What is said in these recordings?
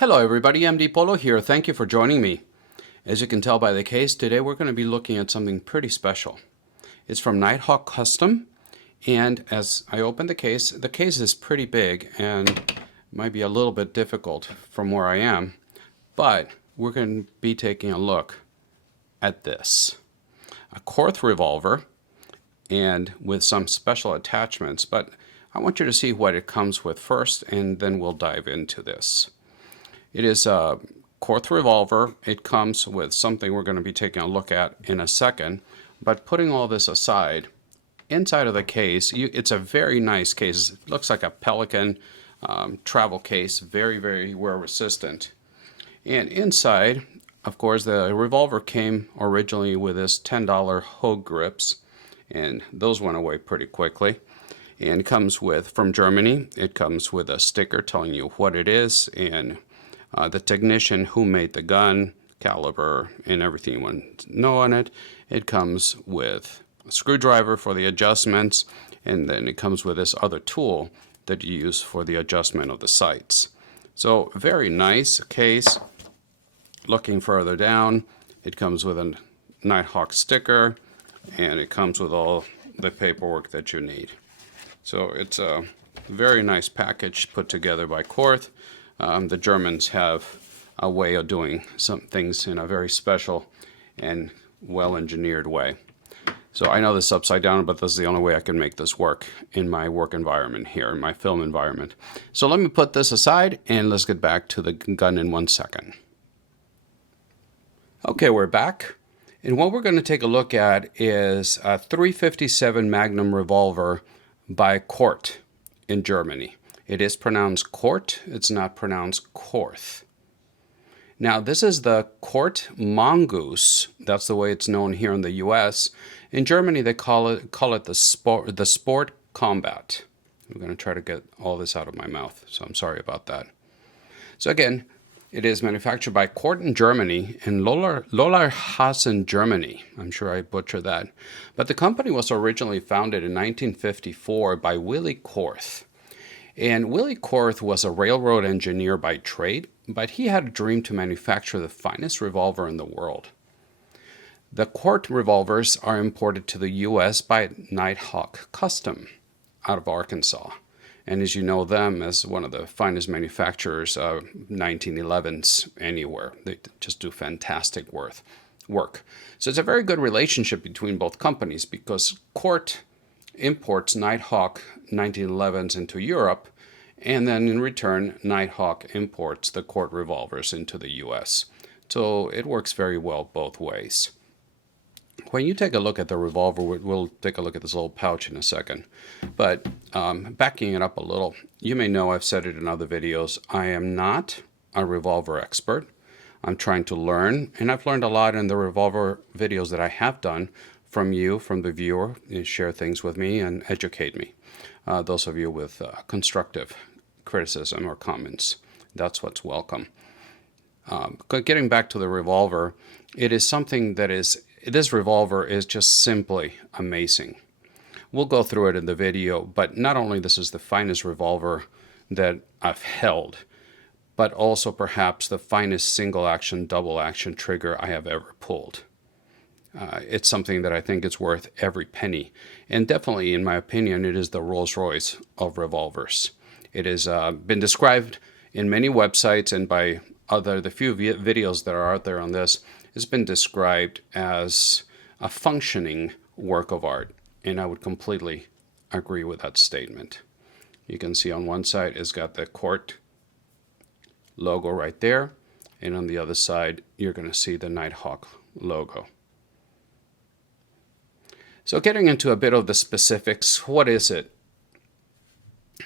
Hello everybody, MDpolo here. Thank you for joining me. As you can tell by the case, today we're going to be looking at something pretty special. It's from Nighthawk Custom, and as I open the case is pretty big and might be a little bit difficult from where I am, but we're going to be taking a look at this. A Korth revolver, and with some special attachments, but I want you to see what it comes with first, and then we'll dive into this. It is a Korth revolver. It comes with something we're going to be taking a look at in a second. But putting all this aside, inside of the case, it's a very nice case. It looks like a Pelican travel case, very, very wear resistant. And inside, of course, the revolver came originally with this $10 Hogue grips, and those went away pretty quickly. And it comes with, from Germany, it comes with a sticker telling you what it is and the technician who made the gun, caliber, and everything you want to know on it. It comes with a screwdriver for the adjustments, and then it comes with this other tool that you use for the adjustment of the sights. So very nice case. Looking further down, it comes with a Nighthawk sticker, and it comes with all the paperwork that you need. So it's a very nice package put together by Korth. The Germans have a way of doing some things in a very special and well-engineered way. So I know this is upside down, but this is the only way I can make this work in my work environment here, in my film environment. So let me put this aside and let's get back to the gun in 1 second. Okay, we're back. And what we're going to take a look at is a .357 Magnum revolver by Korth in Germany. It is pronounced Korth, it's not pronounced Korth. Now this is the Korth Mongoose. That's the way it's known here in the US. In Germany they call it the Sport Combat. I'm going to try to get all this out of my mouth, so I'm sorry about that. So again, it is manufactured by Korth in Germany and Lollerhassen, Germany. I'm sure I butchered that. But the company was originally founded in 1954 by Willy Korth. And Willy Korth was a railroad engineer by trade, but he had a dream to manufacture the finest revolver in the world. The Korth revolvers are imported to the U.S. by Nighthawk Custom out of Arkansas. And as you know them as one of the finest manufacturers of 1911s anywhere. They just do fantastic work. So it's a very good relationship between both companies because Korth imports Nighthawk 1911s into Europe, and then in return Nighthawk imports the Korth revolvers into the US. So it works very well both ways. When you take a look at the revolver, we'll take a look at this little pouch in a second, but backing it up a little, you may know I've said it in other videos, I am not a revolver expert. I'm trying to learn, and I've learned a lot in the revolver videos that I have done from you, from the viewer. You share things with me and educate me. Those of you with constructive criticism or comments, that's what's welcome. Getting back to the revolver, it is something that this revolver is just simply amazing. We'll go through it in the video, but not only this is the finest revolver that I've held, but also perhaps the finest single action, double action trigger I have ever pulled. It's something that I think is worth every penny. And definitely, in my opinion, it is the Rolls-Royce of revolvers. It has been described in many websites and by the few videos that are out there on this, it's been described as a functioning work of art. And I would completely agree with that statement. You can see on one side it's got the Korth logo right there. And on the other side, you're going to see the Nighthawk logo. So getting into a bit of the specifics, what is it?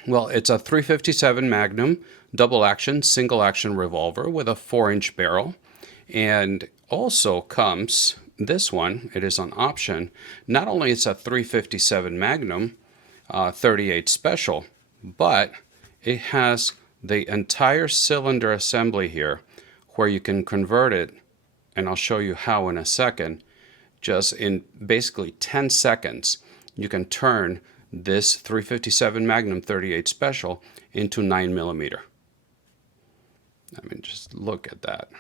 Well, it's a .357 Magnum double action, single action revolver with a 4-inch barrel. And also comes, this one, it is on option. Not only it's a .357 Magnum 38 Special, but it has the entire cylinder assembly here where you can convert it, and I'll show you how in a second. Just in basically 10 seconds, you can turn this .357 Magnum 38 Special into 9mm. I mean, just look at that.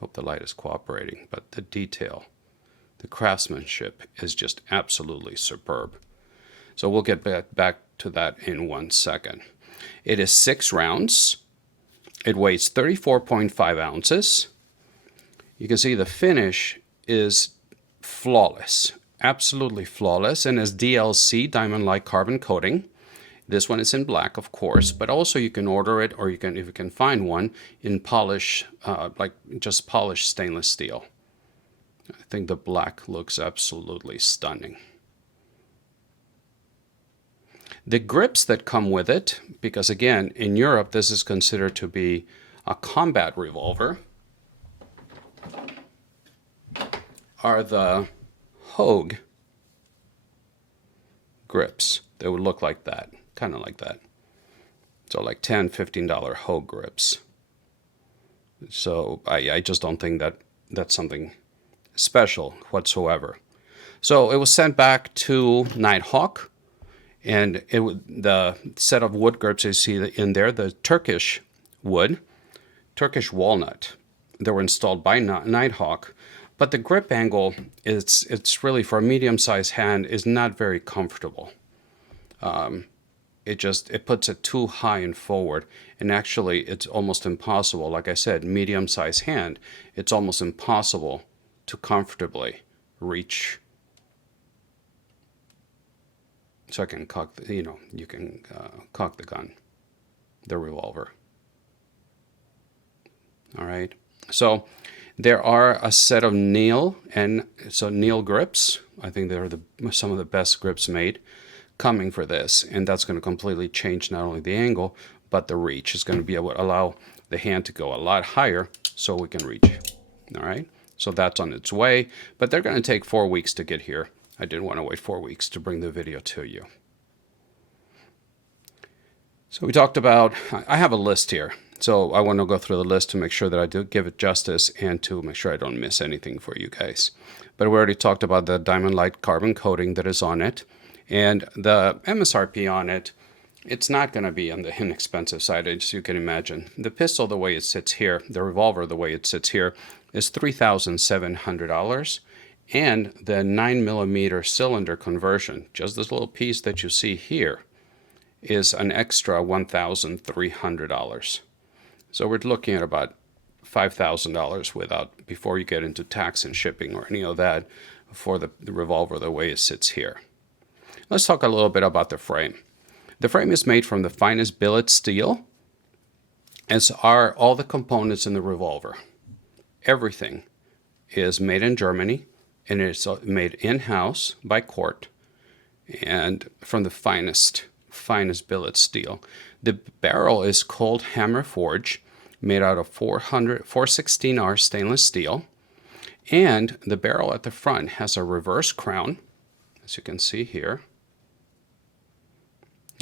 Hope the light is cooperating, but the detail, the craftsmanship is just absolutely superb. So we'll get back to that in 1 second. It is 6 rounds. It weighs 34.5 ounces. You can see the finish is flawless, absolutely flawless, and is DLC, diamond-like carbon coating. This one is in black, of course, but also you can order it, or you can, if you can find one, in polish, like just polished stainless steel. I think the black looks absolutely stunning. The grips that come with it, because again, in Europe, this is considered to be a combat revolver, are the Hogue grips. They would look like that, kind of like that. So like $10, $15 Hogue grips. So I just don't think that that's something special whatsoever. So it was sent back to Nighthawk, and the set of wood grips you see in there, the Turkish wood, Turkish walnut, they were installed by Nighthawk. But the grip angle, it's really, for a medium-sized hand, is not very comfortable. It puts it too high and forward, and actually it's almost impossible. Like I said, medium-sized hand, it's almost impossible to comfortably reach. So I can cock, you can cock the gun, the revolver. All right. So there are a set of Neil grips. I think they're some of the best grips made coming for this, and that's going to completely change not only the angle but the reach. It's going to be able to allow the hand to go a lot higher so we can reach. All right. So that's on its way, but they're going to take 4 weeks to get here. I didn't want to wait 4 weeks to bring the video to you. So we talked about, I have a list here. So I want to go through the list to make sure that I do give it justice and to make sure I don't miss anything for you guys. But we already talked about the diamond-like carbon coating that is on it. And the MSRP on it, it's not going to be on the inexpensive side, as you can imagine. The pistol, the way it sits here, the revolver, the way it sits here, is $3,700. And the 9mm cylinder conversion, just this little piece that you see here, is an extra $1,300. So we're looking at about $5,000 before you get into tax and shipping or any of that for the revolver the way it sits here. Let's talk a little bit about the frame. The frame is made from the finest billet steel, as are all the components in the revolver. Everything is made in Germany, and it's made in-house by Korth, and from the finest billet steel. The barrel is cold hammer forge, made out of 416R stainless steel, and the barrel at the front has a reverse crown, as you can see here.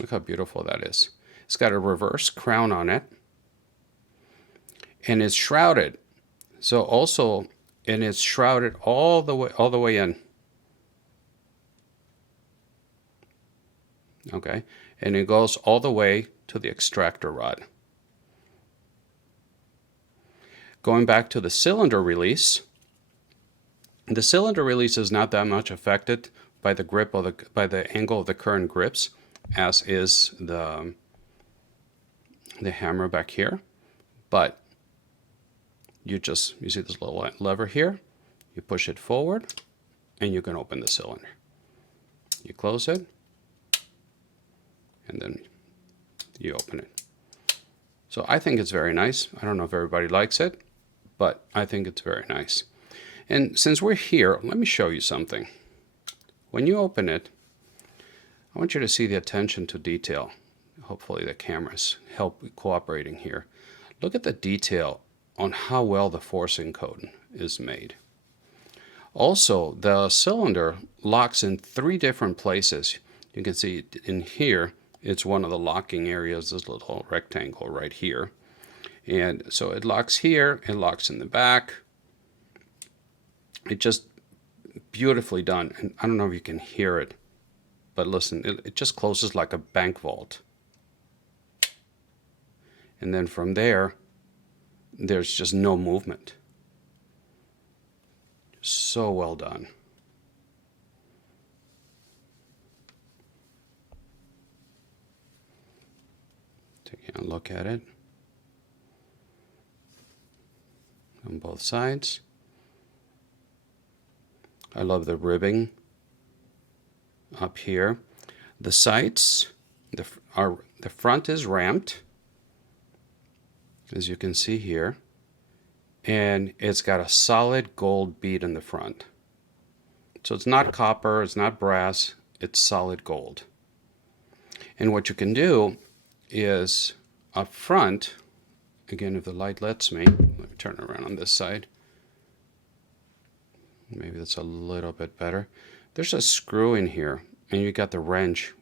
Look how beautiful that is. It's got a reverse crown on it, and it's shrouded. So also, and it's shrouded all the way in. Okay, and it goes all the way to the extractor rod. Going back to the cylinder release, the cylinder release is not that much affected by the grip of by the angle of the current grips, as is the hammer back here. But you see this little lever here, you push it forward, and you can open the cylinder. You close it, and then you open it. So I think it's very nice. I don't know if everybody likes it, but I think it's very nice. And since we're here, let me show you something. When you open it, I want you to see the attention to detail. Hopefully the cameras help cooperating here. Look at the detail on how well the forcing cone is made. Also, the cylinder locks in 3 different places. You can see in here, it's one of the locking areas, this little rectangle right here. And so it locks here, it locks in the back. It just beautifully done. And I don't know if you can hear it, but listen, it just closes like a bank vault. And then from there, there's just no movement. So well done. Taking a look at it on both sides. I love the ribbing up here. The sights, the front is ramped, as you can see here, and it's got a solid gold bead in the front. So it's not copper, it's not brass, it's solid gold. And what you can do is up front, again, if the light lets me, let me turn around on this side. Maybe that's a little bit better. There's a screw in here, and you got the wrench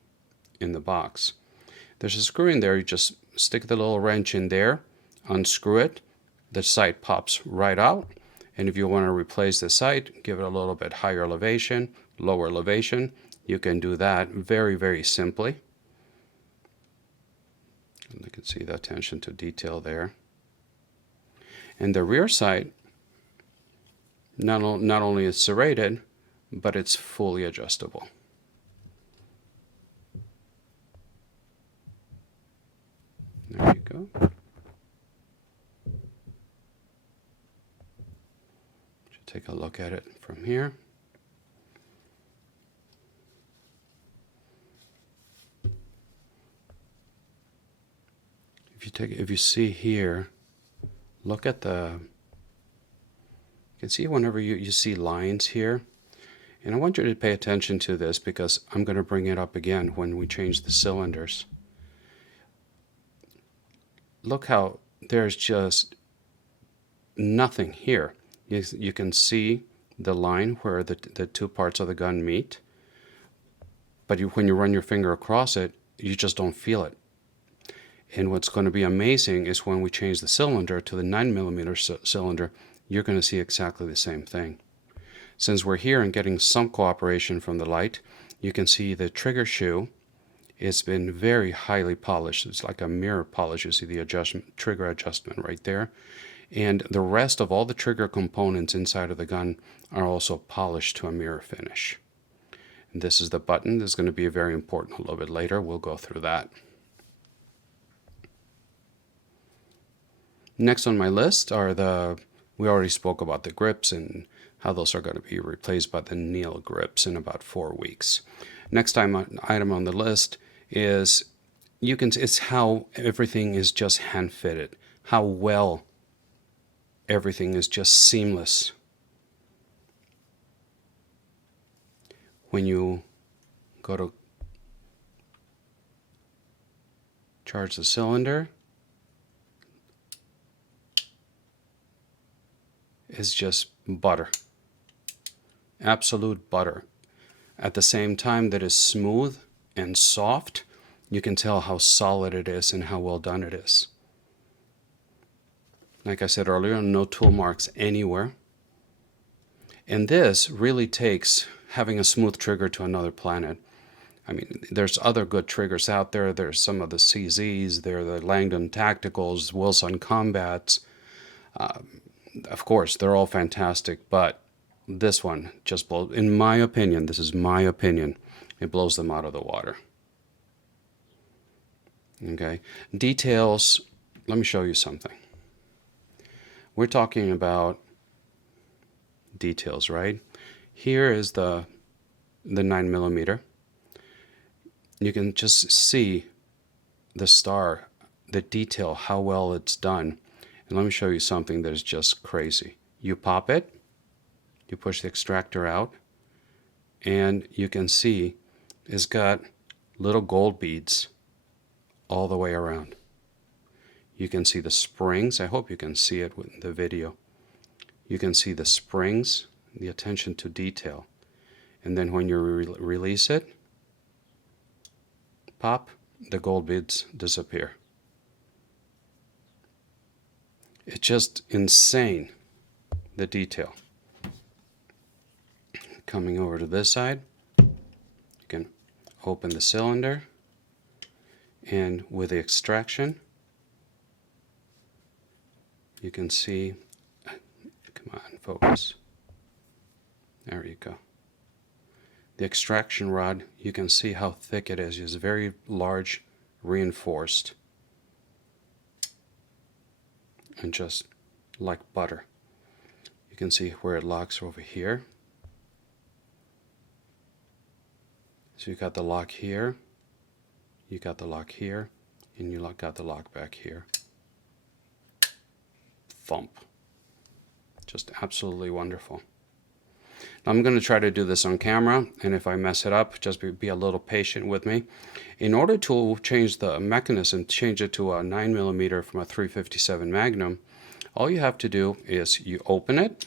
in the box. There's a screw in there. You just stick the little wrench in there, unscrew it, the sight pops right out. And if you want to replace the sight, give it a little bit higher elevation, lower elevation, you can do that very, very simply. And you can see the attention to detail there. And the rear sight, not only is serrated, but it's fully adjustable. There you go. Should take a look at it from here. If you see here, look at the, you can see whenever you see lines here. And I want you to pay attention to this because I'm going to bring it up again when we change the cylinders. Look how there's just nothing here. You can see the line where the two parts of the gun meet. But when you run your finger across it, you just don't feel it. And what's going to be amazing is when we change the cylinder to the 9mm cylinder, you're going to see exactly the same thing. Since we're here and getting some cooperation from the light, you can see the trigger shoe. It's been very highly polished. It's like a mirror polish. You see the trigger adjustment right there. And the rest of all the trigger components inside of the gun are also polished to a mirror finish. And this is the button. This is going to be very important a little bit later. We'll go through that. Next on my list are we already spoke about the grips and how those are going to be replaced by the Neil grips in about 4 weeks. Next item on the list is it's how everything is just hand fitted, how well everything is just seamless. When you go to charge the cylinder, it's just butter. Absolute butter. At the same time that is smooth and soft, you can tell how solid it is and how well done it is. Like I said earlier, no tool marks anywhere. And this really takes having a smooth trigger to another planet. I mean, there's other good triggers out there. There's some of the CZs, there are the Langdon Tacticals, Wilson Combats. Of course, they're all fantastic, but this one just blows, in my opinion, this is my opinion, it blows them out of the water. Okay, details, let me show you something. We're talking about details, right? Here is the 9mm. You can just see the star, the detail, how well it's done. And let me show you something that is just crazy. You pop it, you push the extractor out, and you can see it's got little gold beads all the way around. You can see the springs. I hope you can see it with the video. You can see the springs, the attention to detail. And then when you release it, pop, the gold beads disappear. It's just insane, the detail. Coming over to this side, you can open the cylinder, and with the extraction, you can see, come on, focus. There you go. The extraction rod, you can see how thick it is. It's very large, reinforced, and just like butter. You can see where it locks over here. So you got the lock here, you got the lock here, and you got the lock back here. Thump. Just absolutely wonderful. Now I'm going to try to do this on camera, and if I mess it up, just be a little patient with me. In order to change the mechanism, change it to a 9mm from a 357 Magnum, all you have to do is you open it,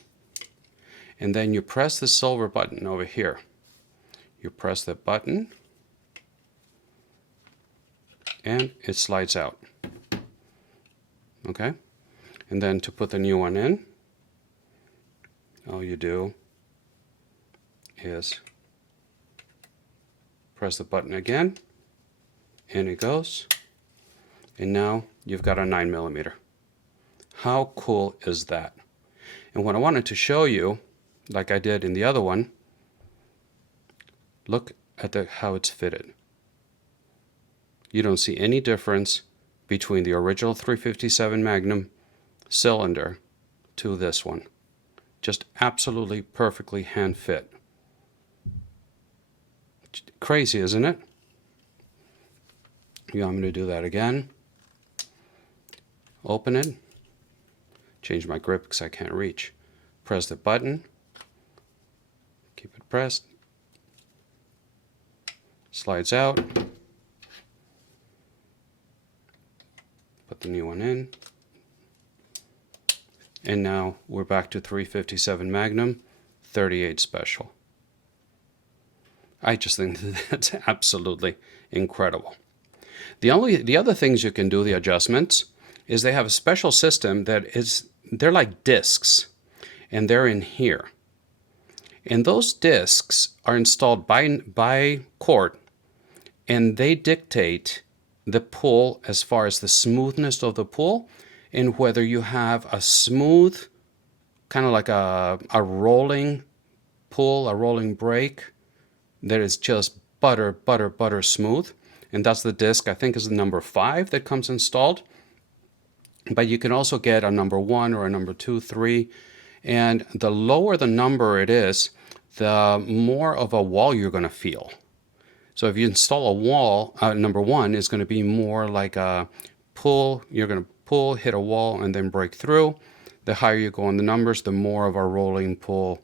and then you press the silver button over here. You press the button, and it slides out. Okay? And then to put the new one in, all you do is press the button again, and it goes. And now you've got a 9mm. How cool is that? And what I wanted to show you, like I did in the other one, look at how it's fitted. You don't see any difference between the original 357 Magnum cylinder to this one. Just absolutely perfectly hand fit. Crazy, isn't it? Yeah, I'm going to do that again. Open it. Change my grip because I can't reach. Press the button. Keep it pressed. Slides out. Put the new one in. And now we're back to 357 Magnum, 38 Special. I just think that's absolutely incredible. The other things you can do, the adjustments, is they have a special system they're like discs, and they're in here. And those discs are installed by Korth, and they dictate the pull as far as the smoothness of the pull, and whether you have a smooth, kind of like a rolling pull, a rolling brake, that is just butter smooth. And that's the disc, I think, is the number 5 that comes installed. But you can also get a number 1 or a number 2, 3. And the lower the number it is, the more of a wall you're going to feel. So if you install a wall, number 1 is going to be more like a pull. You're going to pull, hit a wall, and then break through. The higher you go on the numbers, the more of a rolling pull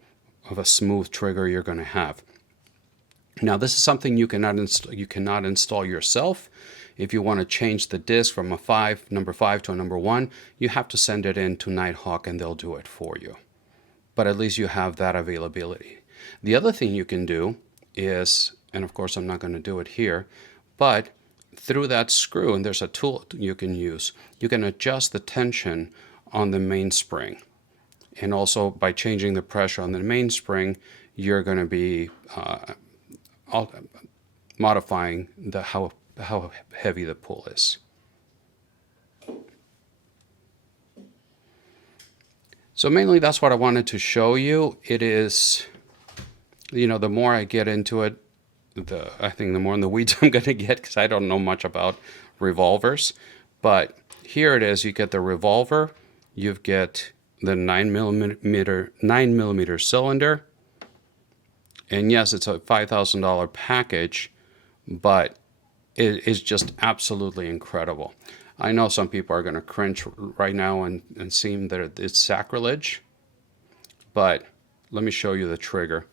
of a smooth trigger you're going to have. Now, this is something you cannot install yourself. If you want to change the disc from a number 5 to a number 1, you have to send it in to Nighthawk and they'll do it for you. But at least you have that availability. The other thing you can do is, and of course I'm not going to do it here, but through that screw, and there's a tool you can use, you can adjust the tension on the mainspring. And also by changing the pressure on the mainspring, you're going to be modifying how heavy the pull is. So mainly that's what I wanted to show you. It is, the more I get into it, I think the more in the weeds I'm going to get, because I don't know much about revolvers. But here it is. You get the revolver. You get the 9mm cylinder. And yes, it's a $5,000 package, but it is just absolutely incredible. I know some people are going to cringe right now and seem that it's sacrilege, but let me show you the trigger,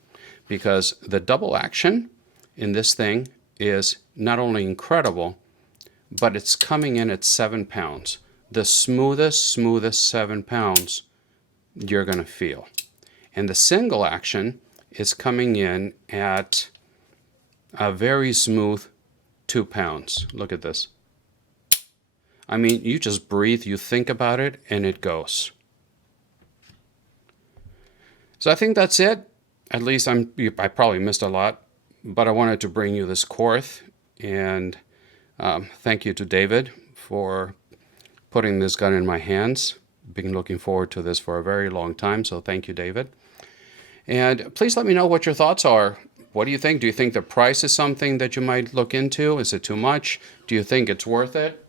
because the double action in this thing is not only incredible, but it's coming in at 7 pounds. The smoothest 7 pounds you're going to feel. And the single action is coming in at a very smooth 2 pounds. Look at this. I mean, you just breathe, you think about it, and it goes. So I think that's it. At least I probably missed a lot, but I wanted to bring you this Korth, and thank you to David for putting this gun in my hands. been looking forward to this for a very long time, so thank you, David. And please let me know what your thoughts are. What do you think? Do you think the price is something that you might look into? Is it too much? Do you think it's worth it?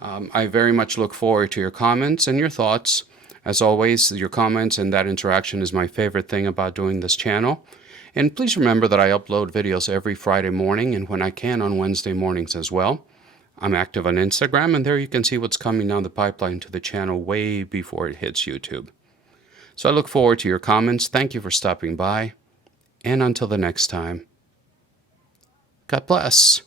I very much look forward to your comments and your thoughts. As always, your comments and that interaction is my favorite thing about doing this channel. And please remember that I upload videos every Friday morning and when I can on Wednesday mornings as well. I'm active on Instagram, and there you can see what's coming down the pipeline to the channel way before it hits YouTube. So I look forward to your comments. Thank you for stopping by. And until the next time, God bless.